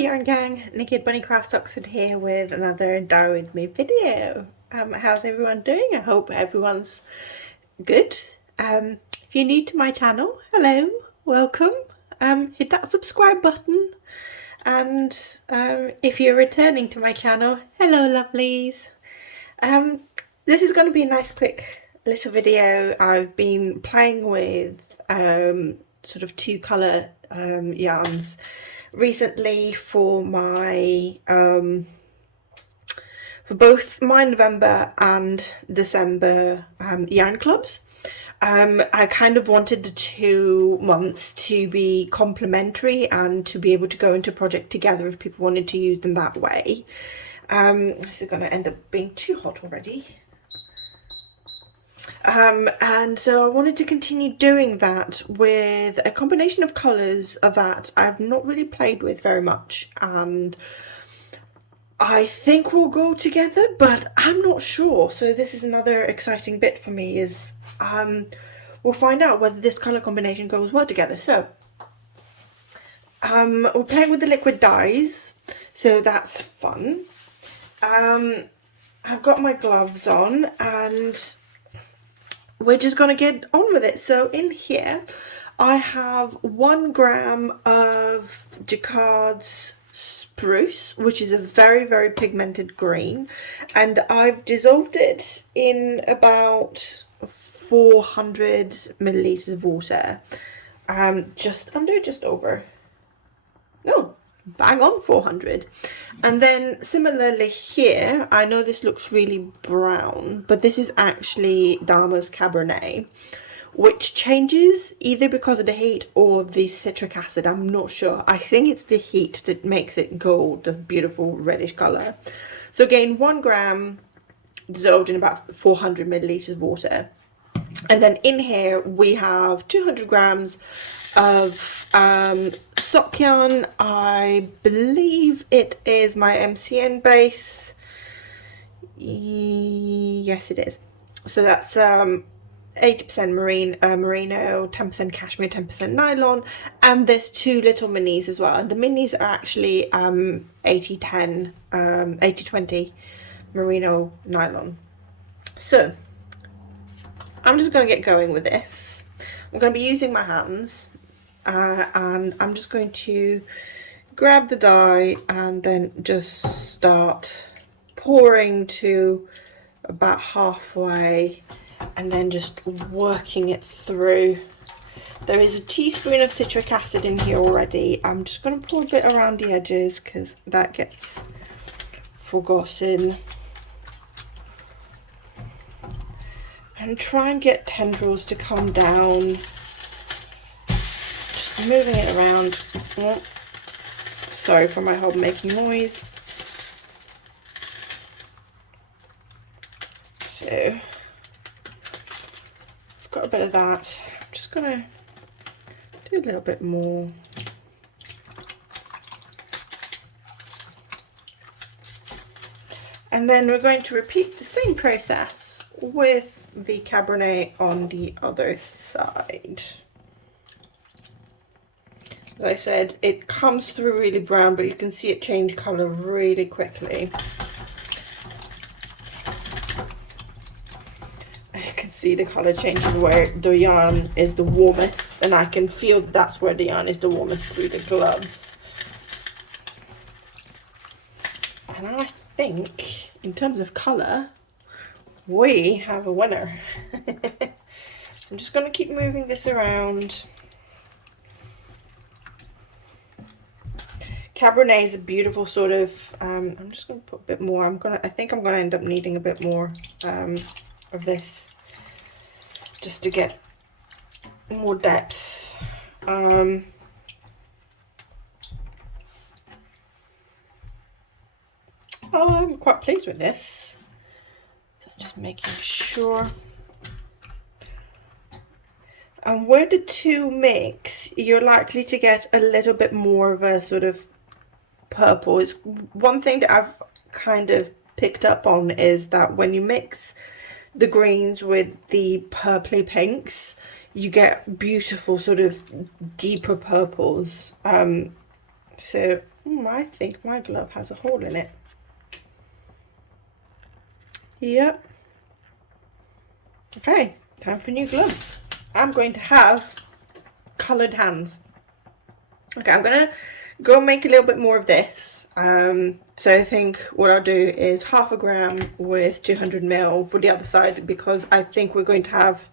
Yarn Gang, Naked Bunny Crafts Oxford here with another Dyer with me video. How's everyone doing? I hope everyone's good. If you're new to my channel, hello, welcome. Hit that subscribe button, and if you're returning to my channel, hello lovelies. This is going to be a nice quick little video. I've been playing with sort of two colour yarns recently for my for both my November and December yarn clubs. I kind of wanted the 2 months to be complementary and to be able to go into a project together if people wanted to use them that way. This is going to end up being too hot already. And so I wanted to continue doing that with a combination of colours that I've not really played with very much, and I think we'll go together, but I'm not sure. So this is another exciting bit for me, is we'll find out whether this colour combination goes well together. So we're playing with the liquid dyes, so that's fun. I've got my gloves on and we're just going to get on with it. So in here I have 1 gram of Jacquard's Spruce, which is a very, very pigmented green, and I've dissolved it in about 400 milliliters of water. Just over, no, bang on 400. And then similarly here, I know this looks really brown, but this is actually Dama's Cabernet, which changes either because of the heat or the citric acid. I'm not sure. I think it's the heat that makes it gold, the beautiful reddish colour. So again, 1 gram dissolved in about 400 milliliters of water. And then in here we have 200 grams of sock yarn. I believe it is my MCN base. Yes, it is. So that's 80% merino, 10% cashmere, 10% nylon, and there's 2 little minis as well. And the minis are actually 80-10, 80-20 merino nylon. So I'm just going to get going with this. I'm going to be using my hands, and I'm just going to grab the dye and then just start pouring to about halfway, and then just working it through. There is a teaspoon of citric acid in here already. I'm just going to pour a bit around the edges because that gets forgotten. And try and get tendrils to come down. Just moving it around. Oh, sorry for my hob making noise. So I've got a bit of that. I'm just gonna do a little bit more. And then we're going to repeat the same process with the Cabernet on the other side. As I said, it comes through really brown, but you can see it change colour really quickly. You can see the colour changing where the yarn is the warmest, and I can feel that that's where the yarn is the warmest through the gloves. And I think, in terms of colour, we have a winner. So I'm just going to keep moving this around. Cabernet is a beautiful sort of, I'm just going to put a bit more. I think I'm going to end up needing a bit more of this just to get more depth. I'm quite pleased with this. So just making sure. And where the 2 mix, you're likely to get a little bit more of a sort of purple. Is one thing that I've kind of picked up on, is that when you mix the greens with the purpley pinks, you get beautiful sort of deeper purples. So I think my glove has a hole in it. Yep. Okay, time for new gloves. I'm going to have coloured hands. Okay, I'm gonna go make a little bit more of this. So I think what I'll do is 1/2 gram with 200 ml for the other side, because I think we're going to have,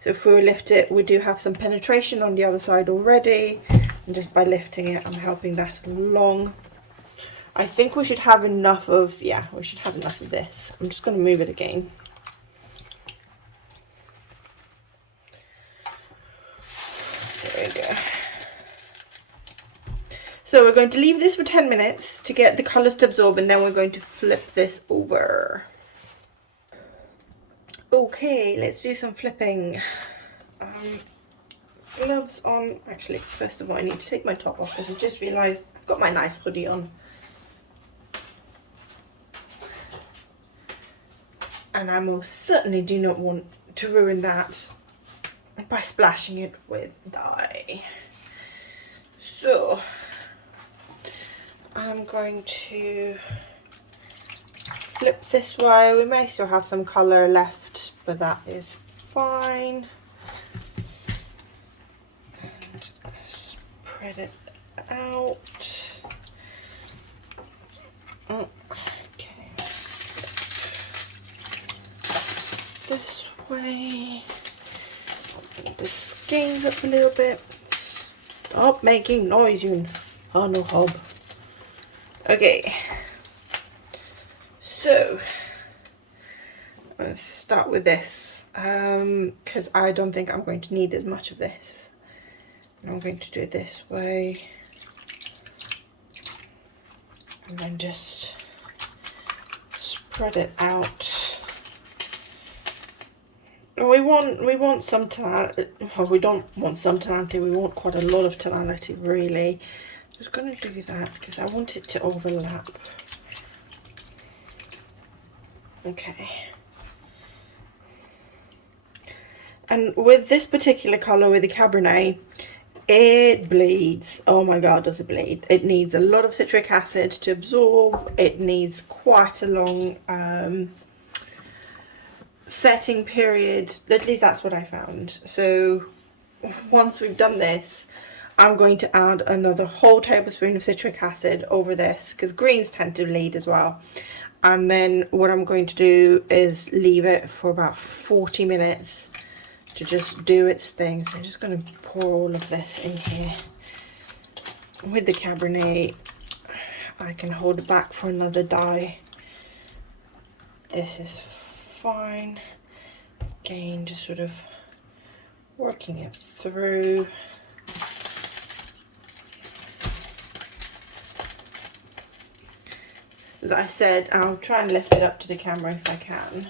so if we lift it, we do have some penetration on the other side already, and just by lifting it, I'm helping that along. I think we should have enough of, yeah, we should have enough of this. I'm just going to move it again. There we go. So we're going to leave this for 10 minutes to get the colours to absorb, and then we're going to flip this over. Okay, let's do some flipping. Gloves on. Actually, first of all, I need to take my top off because I just realised I've got my nice hoodie on. And I most certainly do not want to ruin that by splashing it with dye. So I'm going to flip this way. We may still have some colour left, but that is fine. And spread it out. Oh, okay. This way. Open the skeins up a little bit. Stop making noise, you infernal hob. Okay. So let's start with this, because I don't think I'm going to need as much of this. I'm going to do it this way, and then just spread it out. We want some tonality. Well, we don't want some tonality. We want quite a lot of tonality, really. I'm just going to do that because I want it to overlap. Okay. And with this particular colour, with the Cabernet, it bleeds. Oh my god, does it bleed. It needs a lot of citric acid to absorb. It needs quite a long setting period. At least that's what I found. So once we've done this, I'm going to add another whole tablespoon of citric acid over this, because greens tend to bleed as well. And then what I'm going to do is leave it for about 40 minutes to just do its thing. So I'm just going to pour all of this in here. With the Cabernet, I can hold it back for another dye. This is fine. Again, just sort of working it through. As I said, I'll try and lift it up to the camera if I can.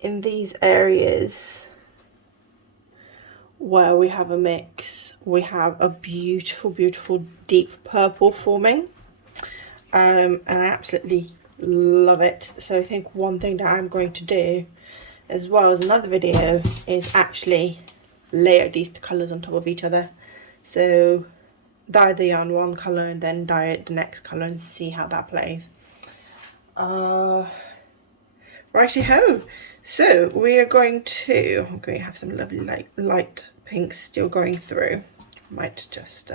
In these areas where we have a mix, we have a beautiful, beautiful deep purple forming, and I absolutely love it. So I think one thing that I'm going to do, as well as another video, is actually layer these colours on top of each other. So dye the yarn one colour and then dye it the next colour and see how that plays. Righty-ho. So we are I'm going to have some lovely light pinks still going through. Might just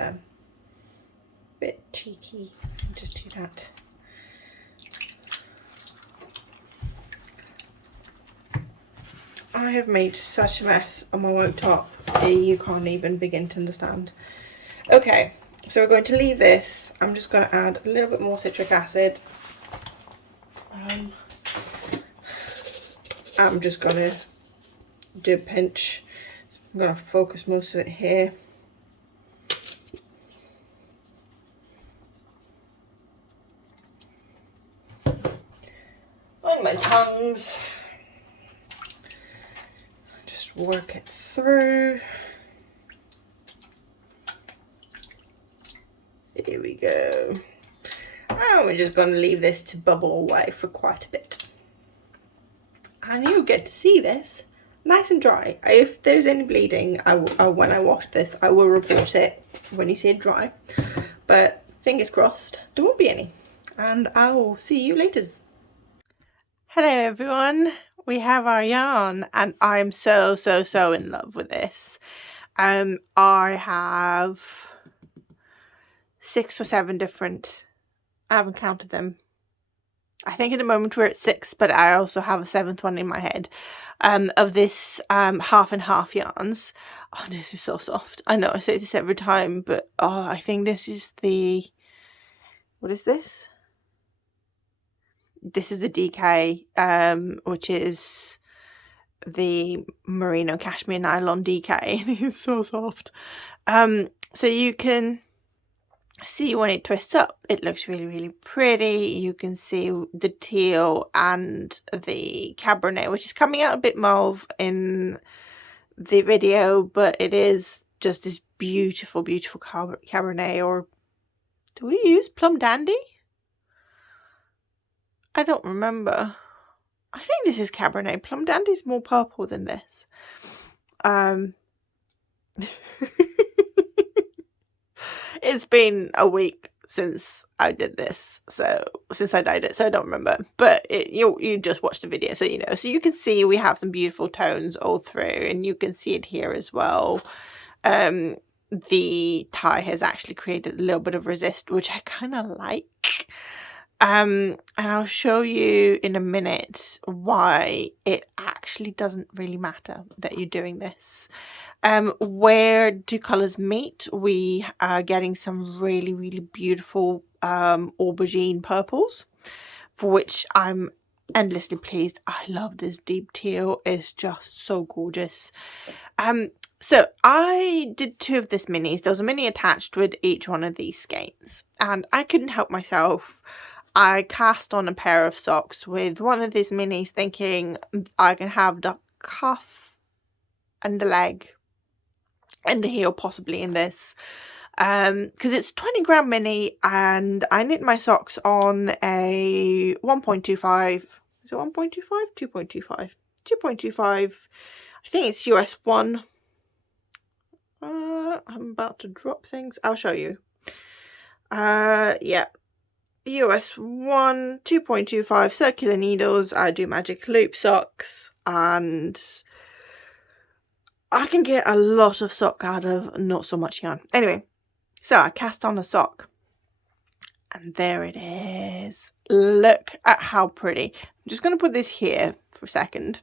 bit cheeky, just do that. I have made such a mess on my worktop, you can't even begin to understand. Okay, so we're going to leave this. I'm just going to add a little bit more citric acid. I'm just going to do a pinch. So I'm going to focus most of it here. On my tongues. Just work it through. Here we go. And we're just going to leave this to bubble away for quite a bit. And you get to see this nice and dry. If there's any bleeding, when I wash this, I will report it when you see it dry. But fingers crossed, there won't be any. And I will see you later. Hello everyone, we have our yarn and I'm so in love with this. I have 6 or 7 different, I haven't counted them. I think at the moment we're at 6, but I also have a 7th one in my head, of this half and half yarns. Oh, this is so soft. I know I say this every time, but oh, I think this is the, what is this? This is the DK, which is the merino cashmere nylon DK. It is so soft. So you can see when it twists up, it looks really pretty. You can see the teal and the cabernet, which is coming out a bit mauve in the video, but it is just this beautiful cabernet. Or do we use plum dandy? I don't remember. I think this is cabernet. Plum dandy is more purple than this. It's been a week since I did this, so since I dyed it, so I don't remember, but you just watched the video, so you know. So you can see we have some beautiful tones all through, and you can see it here as well. The tie has actually created a little bit of resist, which I kind of like. And I'll show you in a minute why it actually doesn't really matter that you're doing this. Where do colors meet? We are getting some really beautiful aubergine purples, for which I'm endlessly pleased. I love this deep teal. It's just so gorgeous. So I did 2 of this minis. There was a mini attached with each one of these skeins, and I couldn't help myself. I cast on a pair of socks with one of these minis, thinking I can have the cuff and the leg and the heel possibly in this, because it's 20 gram mini, and I knit my socks on a 1.25. Is it 1.25? 2.25. 2.25. I think it's US 1. I'm about to drop things. I'll show you. Yeah. US 1, 2.25 circular needles. I do magic loop socks, and I can get a lot of sock out of not so much yarn. Anyway, so I cast on a sock, and there it is. Look at how pretty. I'm just going to put this here for a second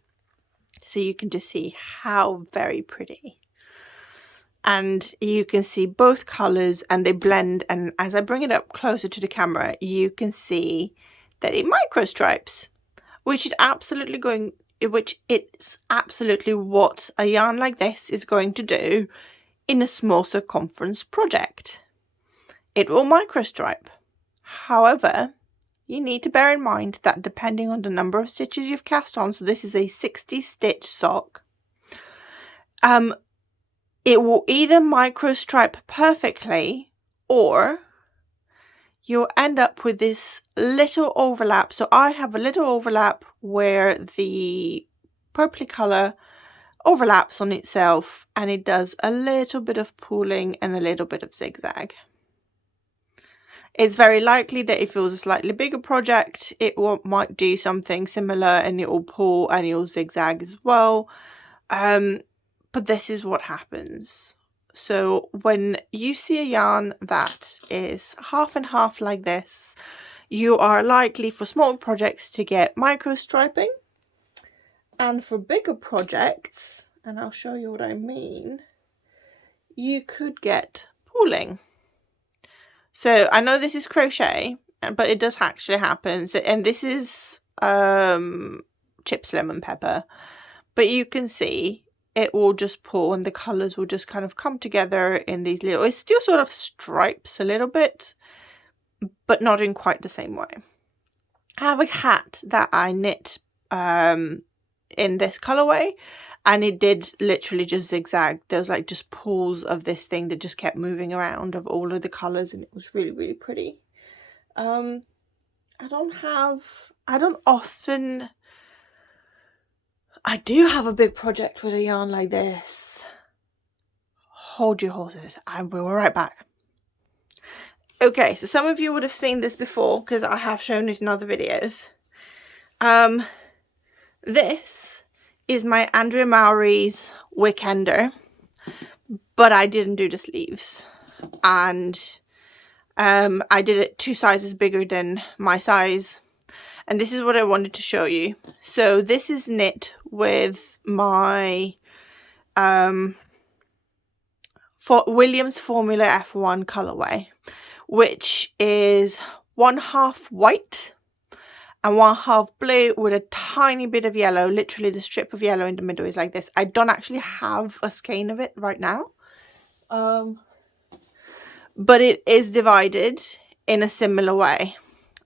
so you can just see how very pretty. And you can see both colors and they blend, and as I bring it up closer to the camera, you can see that it micro stripes, which it's absolutely what a yarn like this is going to do in a small circumference project. It will micro stripe. However, you need to bear in mind that depending on the number of stitches you've cast on, so this is a 60 stitch sock, it will either micro stripe perfectly, or you'll end up with this little overlap. So I have a little overlap where the purpley colour overlaps on itself, and it does a little bit of pulling and a little bit of zigzag. It's very likely that if it was a slightly bigger project, it might do something similar, and it will pull and it will zigzag as well. But this is what happens. So when you see a yarn that is half and half like this, you are likely for small projects to get micro striping, and for bigger projects, and I'll show you what I mean, you could get pooling. So I know this is crochet, but it does actually happen. So, and this is chips lemon pepper, but you can see it will just pull, and the colors will just kind of come together in these little, it still sort of stripes a little bit, but not in quite the same way. I have a hat that I knit in this colorway, and it did literally just zigzag. There was like just pools of this thing that just kept moving around of all of the colors, and it was really pretty. I don't often I do have a big project with a yarn like this. Hold your horses, and we'll be right back. Okay, so some of you would have seen this before because I have shown it in other videos. This is my Andrea Mowry's Weekender, but I didn't do the sleeves, and I did it 2 sizes bigger than my size, and this is what I wanted to show you. So this is knit with my Williams Formula F1 colorway, which is 1/2 white and 1/2 blue with a tiny bit of yellow. Literally the strip of yellow in the middle is like this. I don't actually have a skein of it right now, but it is divided in a similar way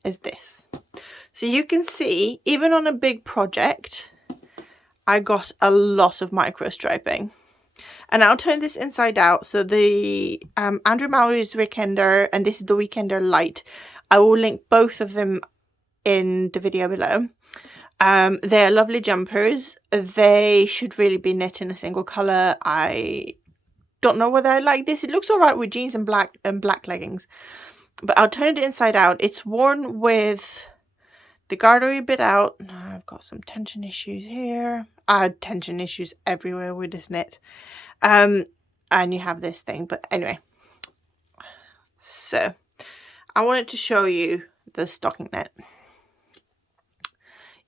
as this. So you can see, even on a big project, I got a lot of micro striping. And I'll turn this inside out. So the Andrea Mowry's Weekender, and this is the Weekender Light. I will link both of them in the video below. They're lovely jumpers. They should really be knit in a single color. I don't know whether I like this. It looks all right with jeans and black leggings, but I'll turn it inside out. It's worn with the garter a bit out. I've got some tension issues here. I had tension issues everywhere with this knit. And you have this thing, but anyway, so I wanted to show you the stocking knit.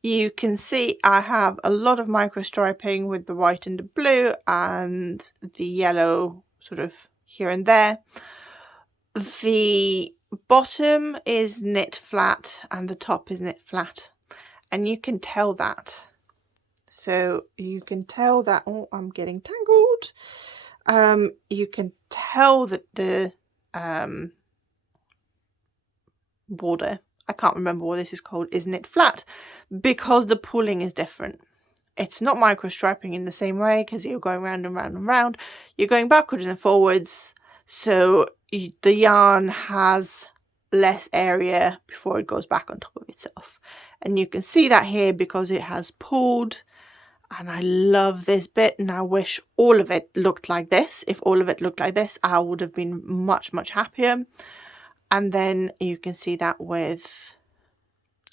You can see I have a lot of micro striping with the white and the blue and the yellow sort of here and there. The bottom is knit flat and the top is knit flat, and you can tell that. So you can tell that, oh, I'm getting tangled. You can tell that the border, I can't remember what this is called, is knit flat because the pulling is different. It's not micro striping in the same way because you're going round and round and round. You're going backwards and forwards, so the yarn has less area before it goes back on top of itself. And you can see that here because it has pulled. And I love this bit, and I wish all of it looked like this. If all of it looked like this, I would have been much, much happier. And then you can see that with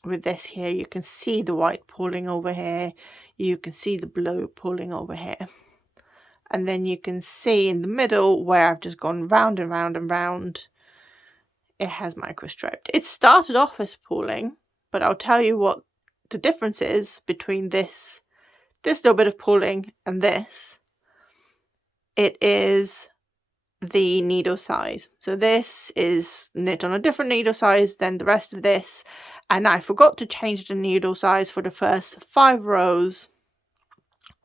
this here, you can see the white pulling over here. You can see the blue pulling over here. And then you can see in the middle where I've just gone round and round and round, it has micro striped. It started off as pulling, but I'll tell you what the difference is between this little bit of pulling and this. It is the needle size. So this is knit on a different needle size than the rest of this, and I forgot to change the needle size for the first 5 rows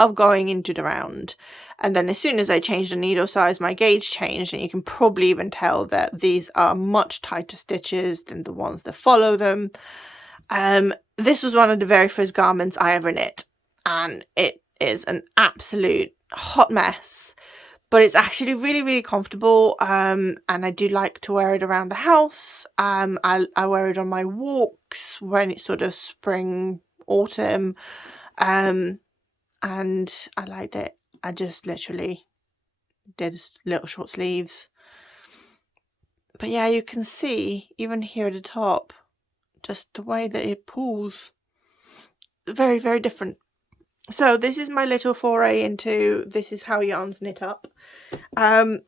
of going into the round, and then as soon as I changed the needle size, my gauge changed, and you can probably even tell that these are much tighter stitches than the ones that follow them. This was one of the very first garments I ever knit, and it is an absolute hot mess, but it's actually really, really comfortable, and I do like to wear it around the house. I wear it on my walks when it's sort of spring, autumn, and I liked it. I just literally did little short sleeves. But yeah, you can see even here at the top, just the way that it pulls, very, very different. So this is my little foray into this is how yarns knit up. Oh,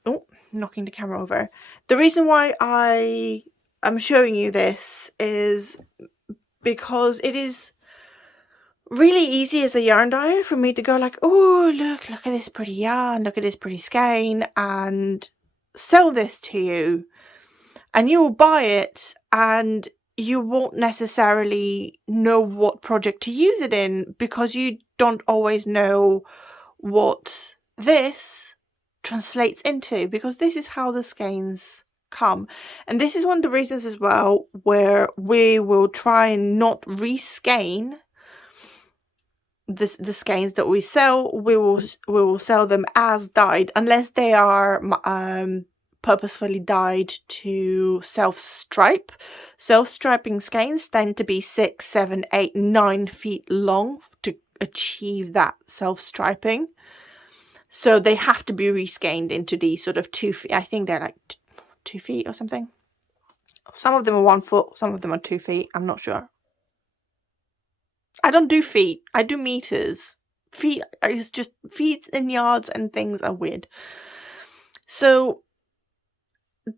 knocking the camera over. The reason why I am showing you this is because it is really easy as a yarn dyer for me to go like, oh, look at this pretty yarn, look at this pretty skein, and sell this to you, and you will buy it and you won't necessarily know what project to use it in because you don't always know what this translates into, because this is how the skeins come. And this is one of the reasons as well where we will try and not reskein the skeins that we sell. We will sell them as dyed unless they are purposefully dyed to self-stripe. Self-striping skeins tend to be 6, 7, 8, 9 feet long achieve that self-striping. So they have to be reskeined into these sort of 2 feet. I think they're like 2 feet or something. Some of them are 1 foot, some of them are 2 feet. I'm not sure. I don't do feet. I do meters. Feet is just feet in yards and things are weird. So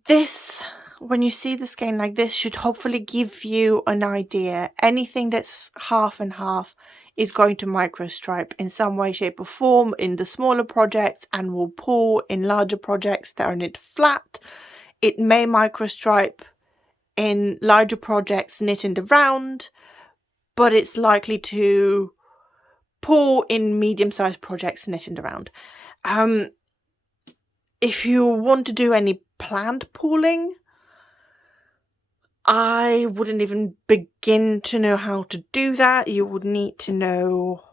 this, when you see the skein like this, should hopefully give you an idea. Anything that's half and half is going to microstripe in some way, shape or form in the smaller projects and will pull in larger projects that are knit flat. It may microstripe in larger projects knit in the round, but it's likely to pull in medium-sized projects knit in the round. If you want to do any planned pulling, I wouldn't even begin to know how to do that. You would need to know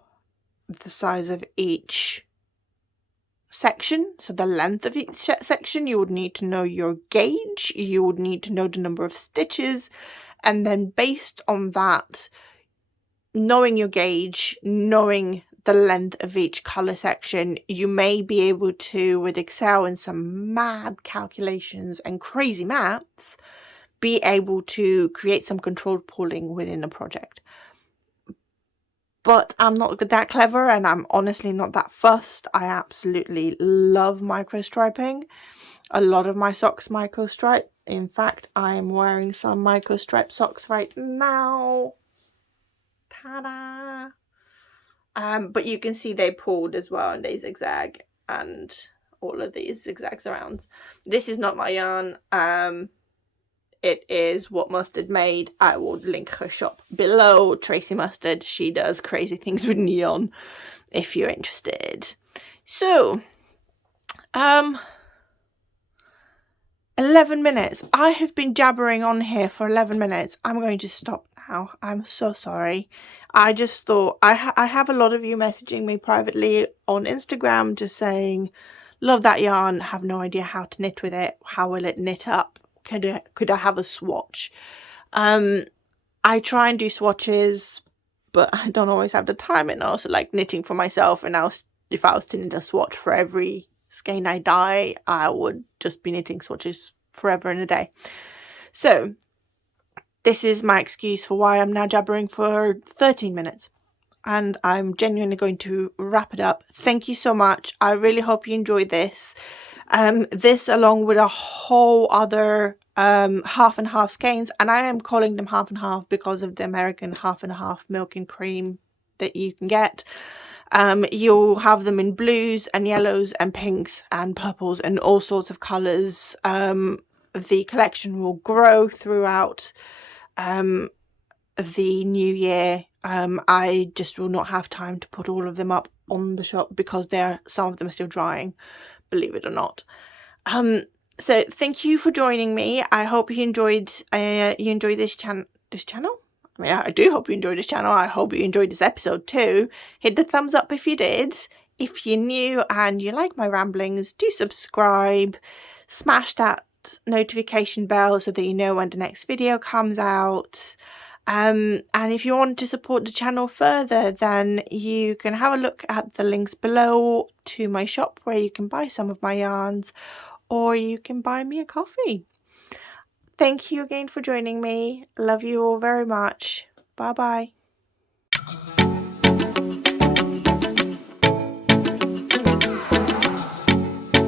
the size of each section, so the length of each section. You would need to know your gauge. You would need to know the number of stitches, and then based on that, knowing your gauge, knowing the length of each color section, you may be able to, with Excel and some mad calculations and crazy maths, be able to create some controlled pulling within a project. But I'm not that clever, and I'm honestly not that fussed. I absolutely love microstriping. A lot of my socks microstripe. In fact, I'm wearing some microstripe socks right now. Ta-da! But you can see they pulled as well, and they zigzag, and all of these zigzags around. This is not my yarn. It is what Mustard made. I will link her shop below. Tracy Mustard. She does crazy things with neon, if you're interested. So, 11 minutes. I have been jabbering on here for 11 minutes. I'm going to stop now. I'm so sorry. I just thought, I have a lot of you messaging me privately on Instagram just saying, love that yarn, have no idea how to knit with it. How will it knit up? Could I have a swatch? I try and do swatches, but I don't always have the time, and I also like knitting for myself. And if I was to knit a swatch for every skein I dye, I would just be knitting swatches forever and a day. So this is my excuse for why I'm now jabbering for 13 minutes. And I'm genuinely going to wrap it up. Thank you so much. I really hope you enjoyed this. This, along with a whole other half and half skeins, and I am calling them half and half because of the American half and half milk and cream that you can get. You'll have them in blues and yellows and pinks and purples and all sorts of colours. The collection will grow throughout the new year. I just will not have time to put all of them up on the shop because some of them are still drying, believe it or not. So thank you for joining me. I hope you enjoyed this channel. I mean, I do hope you enjoyed this channel. I hope you enjoyed this episode too. Hit the thumbs up if you did. If you're new and you like my ramblings, do subscribe. Smash that notification bell so that you know when the next video comes out. And if you want to support the channel further, then you can have a look at the links below to my shop where you can buy some of my yarns, or you can buy me a coffee. Thank you again for joining me. Love you all very much. Bye bye.